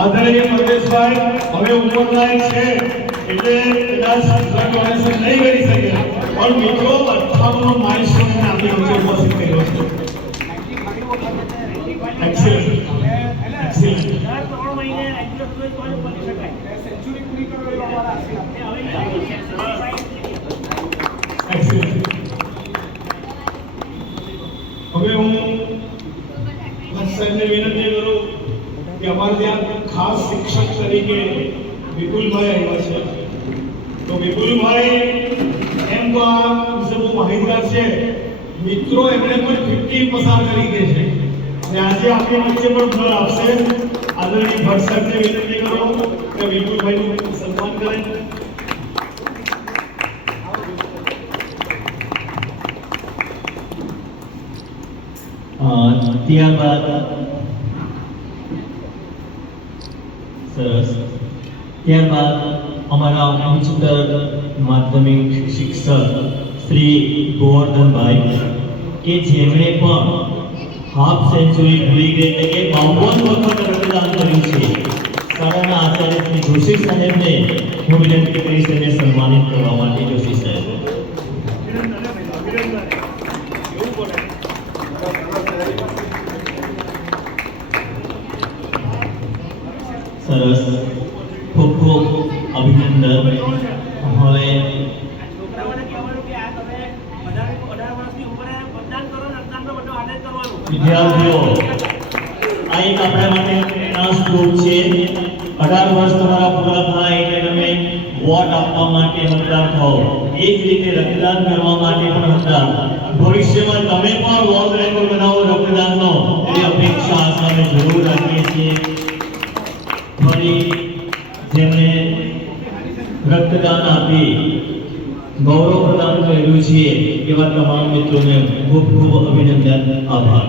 આદરણીય પરમેશભાઈ હવે ઉંમરલાયક છે એટલે કદાચ ડોનેશન નહીં કરી શકે, પણ મિત્રો 58 માઇલસ્ટોન આપણી વચ્ચે ઉપસ્થિત કર્યો છે. Excellent excellent. હવે હું સાહેબને વિનંતી કરું કે અમારે ત્યાં ખાસ શિક્ષક તરીકે વિપુલભાઈ આવ્યા છે. તો વિપુલભાઈ એમ તો આ વિશે બહુ માહિતગાર છે, મિત્રો એમણે પણ 50 પસાર કરી દે છે અને આજે આપણી વચ્ચે પણ ફળ આપશે. આદરણીય ભટ્ટ સાહેબને વિનંતી કરો કે વિપુલભાઈનું સન્માન કરે. ત્યારબાદ સરસ, ત્યારબાદ અમારા ઉચ્ચતર માધ્યમિક શિક્ષક શ્રી ગોવર્ધનભાઈ કે જેમણે પણ હાફ સેન્ચુરી પૂરી કરી એટલે કે 52 વખત રક્તદાન કર્યું છે. શાળાના આચાર્ય શ્રી જોશી સાહેબને હું વિનંતી કરીશ તેને સન્માનિત કરવા માટે. જોશી સાહેબ. સરસ, ખૂબ ખૂબ અભિનંદન. હવે વિદ્યાર્થીઓ, આ એક આપણા માટે પ્રેરણાસ્ત્રોત છે. 18 વર્ષ તમારા પૂરા થાય એટલે તમે વોટ આપવા માટે મતદાર થાઓ. એ જ રીતે રક્તદાન કરવા માટે પણ મતદાર. ભવિષ્યમાં તમે પણ વર્લ્ડ રેકોર્ડ બનાવો રક્તદાનનો એવી અપેક્ષા આપણે જરૂર રાખીએ છીએ. ફરી જેમણે રક્તદાન આપી ગૌરવ પ્રદાન કર્યું છે એવા તમામ મિત્રોને ખૂબ ખૂબ અભિનંદન, આભાર.